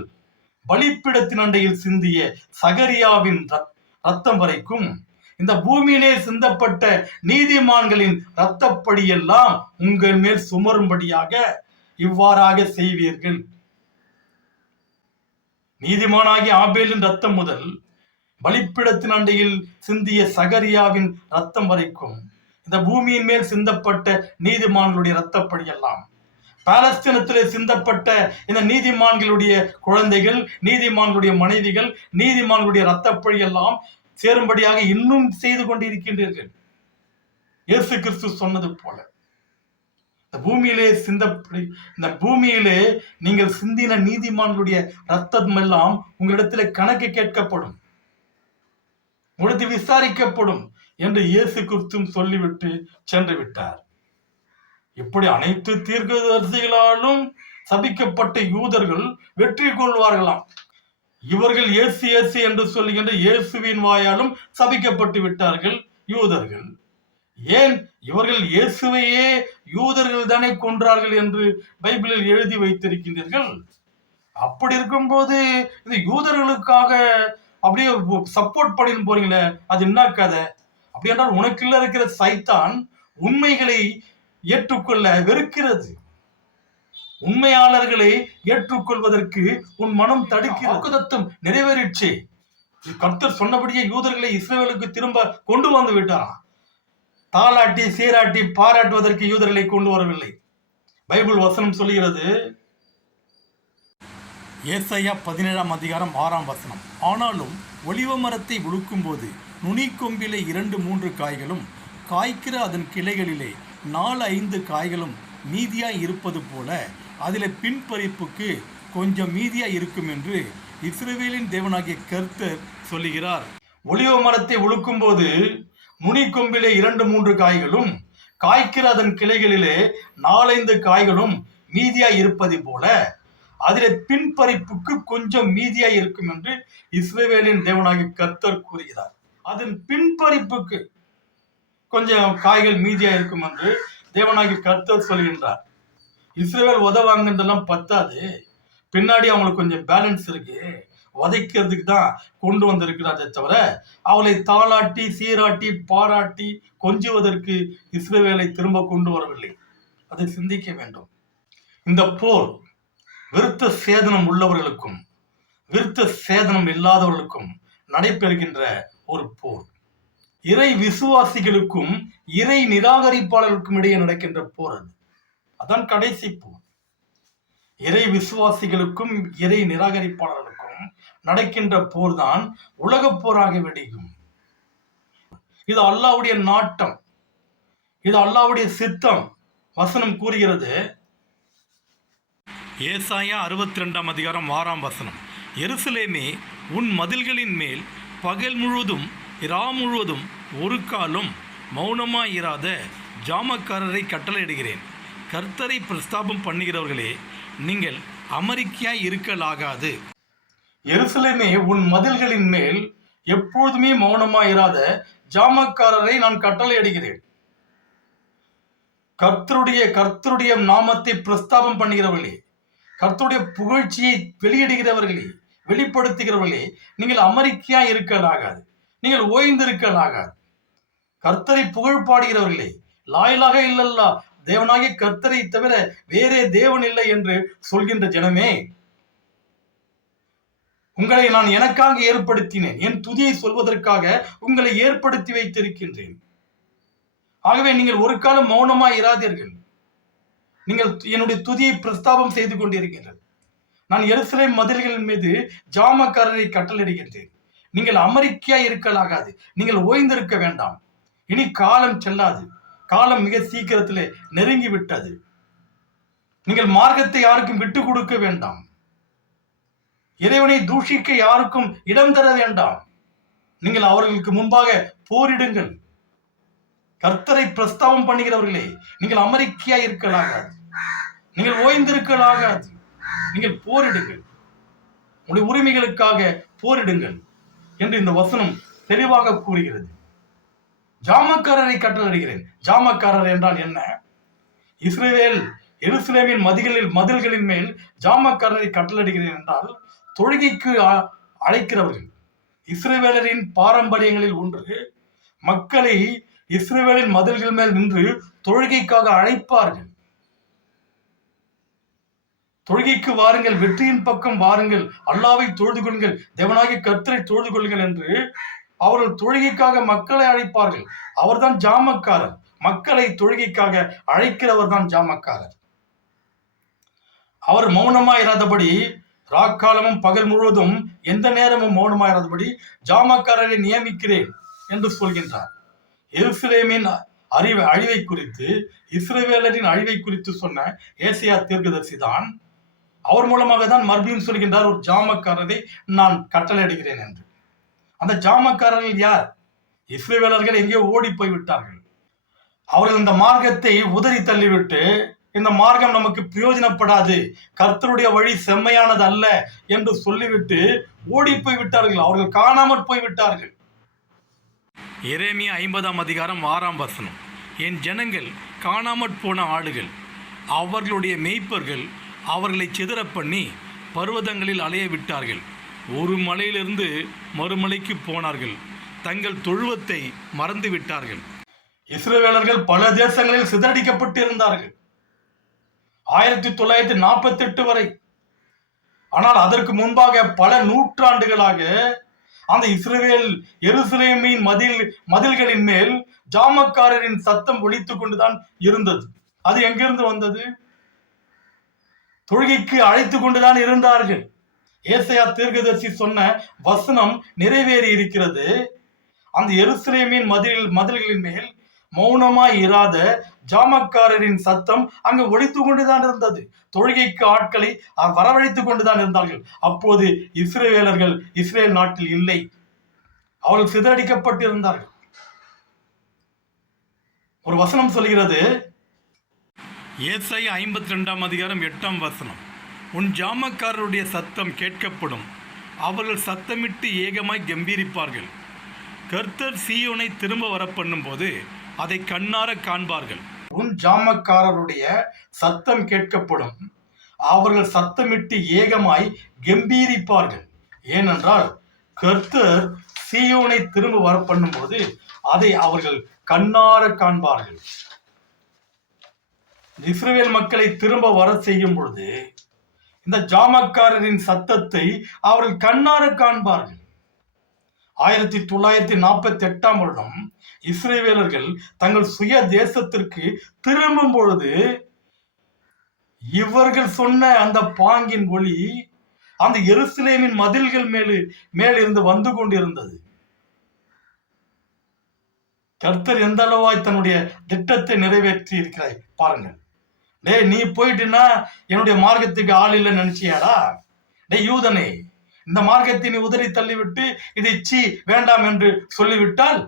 பலிப்பீடத்தின் அண்டையில் சிந்திய சகரியாவின் இரத்தம் வரைக்கும் இந்த பூமியிலே சிந்தப்பட்ட நீதிமான்களின் இரத்தப்படியெல்லாம் உங்கள் மேல் சுமரும்படியாக இவ்வாறாக செய்வீர்கள். நீதிமானாகிய ஆபேலின் இரத்தம் முதல் பலிப்பீடத்தின் அண்டையில் சிந்திய சகரியாவின் இரத்தம் வரைக்கும் இந்த பூமியின் மேல் சிந்தப்பட்ட நீதிமான்களுடைய இரத்தப்படியெல்லாம் பாலஸ்தீனத்திலே சிந்தப்பட்ட இந்த நீதிமான்களுடைய குழந்தைகள், நீதிமான்களுடைய மனைவிகள், நீதிமான்களுடைய இரத்தப்பழி எல்லாம் சேரும்படியாக இன்னும் செய்து கொண்டிருக்கின்றீர்கள். இயேசு கிறிஸ்து சொன்னது போல இந்த பூமியிலே நீங்கள் சிந்தின நீதிமான்களுடைய இரத்தம் எல்லாம் உங்களிடத்திலே கணக்கு கேட்கப்படும், உங்களிடத்தில் விசாரிக்கப்படும் என்று இயேசு கிறிஸ்து சொல்லிவிட்டு சென்று விட்டார். இப்படி அனைத்து தீர்க்கதரிசிகளாலும் சபிக்கப்பட்ட யூதர்கள் வெற்றி கொள்வார்களாம். இவர்கள் இயேசு இயேசு என்று சொல்லுகின்ற இயேசுவின் வாயாலும் சபிக்கப்பட்டு விட்டார்கள் யூதர்கள். ஏன் இவர்கள் இயேசுவையே யூதர்கள் தானே கொன்றார்கள் என்று பைபிளில் எழுதி வைத்திருக்கின்றீர்கள். அப்படி இருக்கும்போது இந்த யூதர்களுக்காக அப்படியே சப்போர்ட் பண்ணின்னு போறீங்களே, அது என்ன கதை? அப்படி என்றால் உனக்குள்ள இருக்கிற சைத்தான் உண்மைகளை ஏற்றுக்கொள்ள வெறுக்கிறது. உண்மையாளர்களை ஏற்றுக்கொள்வதற்கு உன் மனம் தடுக்கிறது. வாக்குத்தத்தம் நிறைவேறிச்சு. கர்த்தர் சொன்னபடியே யூதர்களை இஸ்ரவேலுக்கு திரும்ப கொண்டு வந்து விட்டாராம். தாளாட்டி சீராட்டி பாராட்டுவதற்கு யூதர்களை கொண்டு வரவில்லை. பைபிள் வசனம் சொல்லுகிறது, ஏசாயா 17:6 ஆனாலும் ஒலிவ மரத்தை உழுக்கும் போது நுனிக்கொம்பிலே 2-3 காய்களும் காய்க்கிற அதன் கிளைகளிலே 4-5 காய்களும் மீதியாய் இருப்பது போல அதில் பின்பறிப்புக்கு கொஞ்சம் மீதியாய் இருக்கும் என்று இஸ்ரவேலின் தேவனாகிய கர்த்தர் சொல்லுகிறார். ஒலிவ மரத்தை உழுக்கும் போது நுனிக்கொம்பிலே 2-3 காய்களும் காய்க்கிற அதன் கிளைகளிலே 4-5 காய்களும் மீதியாய் இருப்பது போல அதில் பின்பறிப்புக்கு கொஞ்சம் மீதியாய் இருக்கும் என்று இஸ்ரவேலின் தேவனாகிய கர்த்தர் கூறுகிறார். அதன் பின்பறிப்புக்கு கொஞ்சம் காய்கள் மீதியா இருக்கும் என்று தேவனாகிய கர்த்தர் சொல்கின்றார். இஸ்ரவேல் உதவாங்கன்றெல்லாம் பத்தாது, பின்னாடி அவங்களுக்கு கொஞ்சம் பேலன்ஸ் இருக்கு, உதைக்கிறதுக்கு தான் கொண்டு வந்திருக்கிறாரே தவிர அவளை தாளாட்டி சீராட்டி பாராட்டி கொஞ்சுவதற்கு இஸ்ரவேலை திரும்ப கொண்டு வரவில்லை. அதை சிந்திக்க வேண்டும். இந்த போர் விருத்த சேதனம் உள்ளவர்களுக்கும் விருத்த சேதனம் இல்லாதவர்களுக்கும் நடைபெறுகின்ற ஒரு போர். இறை விசுவாசிகளுக்கும் இறை நிராகரிப்பாளர்களுக்கும் இடையே நடக்கின்ற போர் அது. அதான் கடைசி போர். இறை விசுவாசிகளுக்கும் இறை நிராகரிப்பாளர்களுக்கும் நடக்கின்ற போர் தான் உலக போராக வெடிக்கும். இது அல்லாஹ்வுடைய நாட்டம், இது அல்லாஹ்வுடைய சித்தம். வசனம் கூறுகிறது, ஏசாயா 62 அதிகாரம் 6 வசனம், எருசலேமே, உன் மதில்களின் மேல் பகல் முழுவதும் இரா முழுவதும் ஒரு காலும் மௌனமாயிராத ஜாமக்காரரை கட்டளையிடுகிறேன். கர்த்தரை பிரஸ்தாபம் பண்ணுகிறவர்களே, நீங்கள் அமெரிக்கையாய் இருக்கலாகாது. எருசலேமே, உன் மதில்களின் மேல் எப்பொழுதுமே மௌனமாயிராத ஜாமக்காரரை நான் கட்டளையிடுகிறேன். கர்த்தருடைய நாமத்தை பிரஸ்தாபம் பண்ணுகிறவர்களே, கர்த்தருடைய புகழ்ச்சியை வெளியிடுகிறவர்களே, வெளிப்படுத்துகிறவர்களே, நீங்கள் அமெரிக்கையா இருக்கலாகாது, நீங்கள் ஓய்ந்திருக்கலாகாது. கர்த்தரை புகழ் பாடுகிறவர்களே, லாயிலாக இல்லல்லா, தேவனாகிய கர்த்தரை தவிர வேறே தேவன் இல்லை என்று சொல்கின்ற ஜனமே, உங்களை நான் எனக்காக ஏற்படுத்தினேன், என் துதியை சொல்வதற்காக உங்களை ஏற்படுத்தி வைத்திருக்கின்றேன். ஆகவே நீங்கள் ஒரு காலம் மௌனமாய் இராதீர்கள். நீங்கள் என்னுடைய துதியை பிரஸ்தாபம் செய்து கொண்டிருக்கிறீர்கள். நான் எருசலேம் மதில்களின் மீது ஜாமக்காரரை கட்டளையிடுகின்றேன். நீங்கள் அமெரிக்கையா இருக்கலாகாது, நீங்கள் ஓய்ந்திருக்க வேண்டாம். இனி காலம் செல்லாது, காலம் மிக சீக்கிரத்திலே நெருங்கி விட்டது. நீங்கள் மார்க்கத்தை யாருக்கும் விட்டு கொடுக்க வேண்டாம். இறைவனை தூஷிக்க யாருக்கும் இடம் தர வேண்டாம். நீங்கள் அவர்களுக்கு முன்பாக போரிடுங்கள். கர்த்தரை பிரஸ்தாபம் பண்ணுகிறவர்களே, நீங்கள் அமெரிக்கையா இருக்கலாகாது, நீங்கள் ஓய்ந்திருக்கலாகாது, நீங்கள் போரிடுங்கள், உங்களுடைய உரிமைகளுக்காக போரிடுங்கள் என்று இந்த வசனம் தெளிவாக கூறுகிறது. ஜாமக்காரரை கட்டளையிடுகிறேன். ஜாமக்காரர் என்றால் என்ன? இஸ்ரவேல் எருசலேமின் மதில்களின் மேல் ஜாமக்காரரை கட்டளையிடுகிறேன் என்றால் தொழுகைக்கு அழைக்கிறவர்கள். இஸ்ரவேலரின் பாரம்பரியங்களில் ஒன்று, மக்களை இஸ்ரவேலின் மதில்கள் மேல் நின்று தொழுகைக்காக அழைப்பார்கள். தொழுகைக்கு வாருங்கள், வெற்றியின் பக்கம் வாருங்கள், அல்லாவை தொழுது கொள்ளுங்கள், தேவனாகிய கர்த்தரை தொழுது கொள்ளுங்கள் என்று அவர்கள் தொழுகைக்காக மக்களை அழைப்பார்கள். அவர்தான் ஜாமக்காரர். மக்களை தொழுகைக்காக அழைக்கிறவர் தான் ஜாமக்காரர். அவர் மௌனமாயிராதபடி, ராக்காலமும் பகல் முழுவதும் எந்த நேரமும் மௌனமாயிராதபடி ஜாமக்காரரை நியமிக்கிறேன் என்று சொல்கின்றார். எருசலேமின் அழிவை குறித்து, இஸ்ரவேலரின் அழிவை குறித்து சொன்ன ஏசாயா தீர்க்கதரிசி தான் அவர் மூலமாக தான் மறுபடியும் சொல்கின்றார், ஒரு ஜாமக்காரரை நான் கட்டளையிடுகிறேன் என்று. அந்த ஜாமக்காரர்கள் யார்? இஸ்ரவேலர்கள் எங்கேயோ ஓடி போய்விட்டார்கள். அவர்கள் இந்த மார்க்கத்தை உதறி தள்ளிவிட்டு, இந்த மார்க்கம் நமக்கு பிரயோஜனப்படாது, கர்த்தருடைய வழி செம்மையானது அல்ல என்று சொல்லிவிட்டு ஓடி போய்விட்டார்கள். அவர்கள் காணாமற் போய்விட்டார்கள். எரேமியா 50 அதிகாரம் 6 வசனம், என் ஜனங்கள் காணாமற் போன ஆடுகள், அவர்களுடைய மேய்ப்பர்கள் அவர்களை சிதற பண்ணி பர்வதங்களில் அலைய விட்டார்கள். ஒரு மலையிலிருந்து மறுமலைக்கு போனார்கள், தங்கள் தொழுவத்தை மறந்து விட்டார்கள். இஸ்ரவேலர்கள் பல தேசங்களில் சிதறடிக்கப்பட்டு இருந்தார்கள் 1948 வரை. ஆனால் அதற்கு முன்பாக பல நூற்றாண்டுகளாக அந்த எருசலேமின் மதில்களின் மேல் ஜாமக்காரரின் சத்தம் ஒலித்துக் கொண்டுதான் இருந்தது. அது எங்கிருந்து வந்தது? தொழுகைக்கு அழைத்து கொண்டுதான் இருந்தார்கள். ஏசாயா தீர்க்கதரிசி சொன்ன வசனம் நிறைவேறி இருக்கிறது. அந்த எருசலேமின் மதில்களின் மேல் மௌனமாய் இராத ஜாமக்காரரின் சத்தம் அங்கு ஒலித்து கொண்டுதான் இருந்தது. தொழுகைக்கு ஆட்களை வரவழைத்துக் கொண்டுதான் இருந்தார்கள். அப்போது இஸ்ரவேலர்கள் இஸ்ரேல் நாட்டில் இல்லை, அவர்கள் சிதறடிக்கப்பட்டிருந்தார்கள். ஒரு வசனம் சொல்கிறது, ஏசாயா 52 அதிகாரம் 8 வசனம், உன் ஜாமக்காரருடைய சத்தம் கேட்கப்படும், அவர்கள் சத்தமிட்டு ஏகமாய் கம்பீரிப்பார்கள். கர்த்தர் சீயோனை திரும்ப வர பண்ணும் போது அதை கண்ணார காண்பார்கள். உன் ஜாமக்காரருடைய சத்தம் கேட்கப்படும், அவர்கள் சத்தமிட்டு ஏகமாய் கம்பீரிப்பார்கள். ஏனென்றால் கர்த்தர் சீயோனை திரும்ப வர பண்ணும் போது அதை அவர்கள் கண்ணார காண்பார்கள். இஸ்ரவேல் மக்களை திரும்ப வர செய்யும் பொழுது இந்த ஜாமக்காரரின் சத்தத்தை அவர்கள் கண்ணார காண்பார்கள். 1948 வருடம் இஸ்ரேவேலர்கள் தங்கள் சுய தேசத்திற்கு திரும்பும் பொழுது இவர்கள் சொன்ன அந்த பாங்கின் ஒளி அந்த எருசலேமின் மதில்கள் மேலிருந்து வந்து கொண்டிருந்தது. கர்த்தர் எந்த அளவாய் தன்னுடைய திட்டத்தை நிறைவேற்றி இருக்கிறாய் பாருங்கள். நீ போயிட்டுன்னா என்னுடைய மார்க்கத்துக்கு ஆள் இல்லைன்னு நினைச்சியாடா? யூதனே, இந்த மார்க்கத்தை நீ உதறி தள்ளிவிட்டு இதை வேண்டாம் என்று சொல்லிவிட்டால்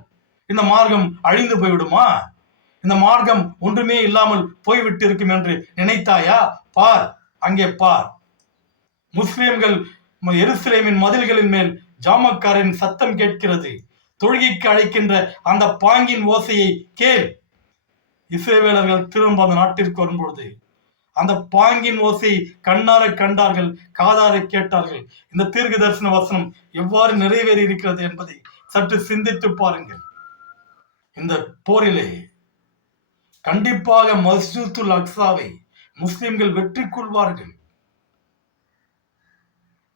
இந்த மார்க்கம் அழிந்து போய்விடுமா? இந்த மார்க்கம் ஒன்றுமே இல்லாமல் போய்விட்டு இருக்கும் என்று நினைத்தாயா? பார், அங்கே பார். முஸ்லிம்கள் எருசலேமின் மதில்களின் மேல் ஜாமக்காரின் சத்தம் கேட்கிறது. தொழுகைக்கு அழைக்கின்ற அந்த பாங்கின் ஓசையை கேள். இஸ்ரவேலர்கள் திரும்ப அந்த நாட்டிற்கு வரும்பொழுது அந்த பாங்கின் ஓசை கண்ணார கண்டார்கள், காதார கேட்டார்கள். இந்த தீர்க்க தரிசன வசனம் எவ்வாறு நிறைவேறி இருக்கிறது என்பதை சற்று சிந்தித்து பாருங்கள். இந்த போரிலே கண்டிப்பாக மஸ்ஜிதுல் அக்ஸாவை முஸ்லிம்கள் வெற்றி கொள்வார்கள்.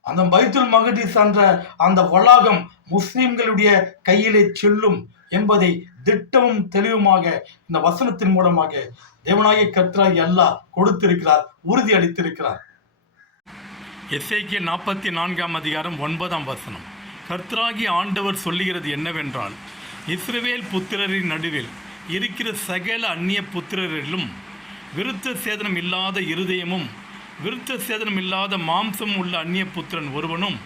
அந்த பைத்துல் மக்திஸ் என்ற அந்த வளாகம் முஸ்லிம்களுடைய கையிலே செல்லும் என்பதை திட்டமும் தெளிவுமாக இந்த வசனத்தின் மூலமாக தேவனாகிய கர்த்தராகிய அல்லாஹ் கொடுத்திருக்கிறார், உறுதி அளித்திருக்கிறார். எசேக்கியேல் 44 9 கர்த்தராகிய ஆண்டவர் சொல்லுகிறது என்னவென்றால், இஸ்ரவேல் புத்திரரின் நடுவில் இருக்கிற சகல அந்நிய புத்திரரிலும் விருத்த சேதனம் இல்லாத இருதயமும் விருத்த சேதனம் இல்லாத மாம்சம் உள்ள அந்நிய புத்திரன் ஒருவனும்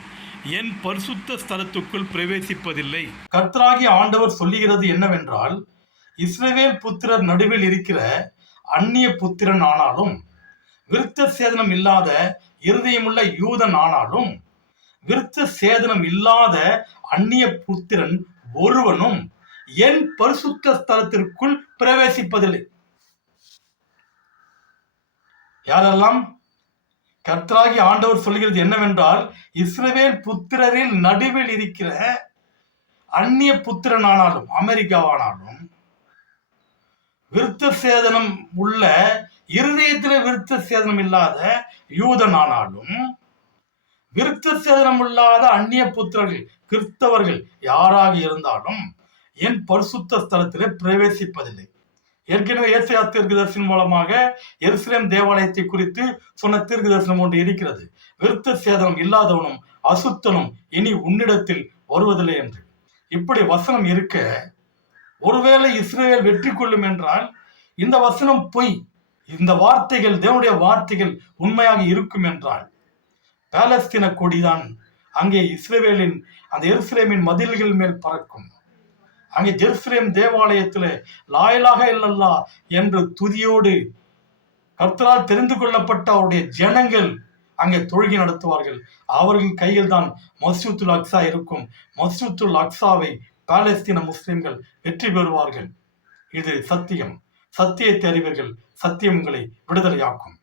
என் பரிசுத்த ஸ்தலத்துக்குள் பிரவேசிப்பதில்லை. கர்த்தராகிய ஆண்டவர் சொல்லுகிறது என்னவென்றால், இஸ்ரவேல் புத்திரர் நடுவில் இருக்கிற அந்நிய புத்திரன் ஆனாலும் விருத்த சேதனம் இல்லாத இருதயமுள்ள யூதன் ஆனாலும் விருத்த சேதனம் இல்லாத அந்நிய புத்திரன் ஒருவனும் என் பரிசுத்த ஸ்தலத்திற்குள் பிரவேசிப்பதில்லை. யாரெல்லாம்? கர்த்தராகிய ஆண்டவர் சொல்கிறது என்னவென்றால், இஸ்ரவேல் புத்திரரில் நடுவில் இருக்கிற அந்நிய புத்திரன் ஆனாலும், அமெரிக்காவானாலும், விருத்த சேதனம் உள்ள இருதயத்தில் விருத்த சேதனம் இல்லாத யூதன் ஆனாலும், விருத்த சேதனம் இல்லாத அந்நிய புத்திரர்கள் கிறிஸ்தவர்கள் யாராக இருந்தாலும் என் பரிசுத்த ஸ்தலத்திலே பிரவேசிப்பதில்லை. ஏற்கனவே ஏசாயா தீர்க்க தரிசனம் மூலமாக எருசலேம் தேவாலயத்தை குறித்து சொன்ன தீர்க்க தரிசனம் ஒன்று இருக்கிறது. விருத்த சேதனம் இல்லாதவனும் அசுத்தனும் இனி உன்னிடத்தில் வருவதில்லை என்று. இப்படி வசனம் இருக்க, ஒருவேளை இஸ்ரேல் வெற்றி கொள்ளும் என்றால் இந்த வசனம் பொய், இந்த வார்த்தைகள் தேவனுடைய வார்த்தைகள் உண்மையாக இருக்கும் என்றால் பாலஸ்தீன கொடிதான் அங்கே இஸ்ரேலின் அந்த எருசலேமின் மதில்கள் மேல் பறக்கும். அங்கே ஜெருசலேம் தேவாலயத்தில் லா இலாஹா இல்லல்லாஹ் என்று துதியோடு கர்த்தரால் தெரிந்து கொள்ளப்பட்ட அவருடைய ஜனங்கள் அங்கே தொழுகை நடத்துவார்கள். அவர்கள் கையில் தான் மஸ்ஜிதுல் அக்ஸா இருக்கும். மஸ்ஜிதுல் அக்ஸாவை பாலஸ்தீன முஸ்லிம்கள் வெற்றி பெறுவார்கள். இது சத்தியம். சத்தியத்தை அறிவீர்கள், சத்தியம் உங்களை விடுதலையாக்கும்.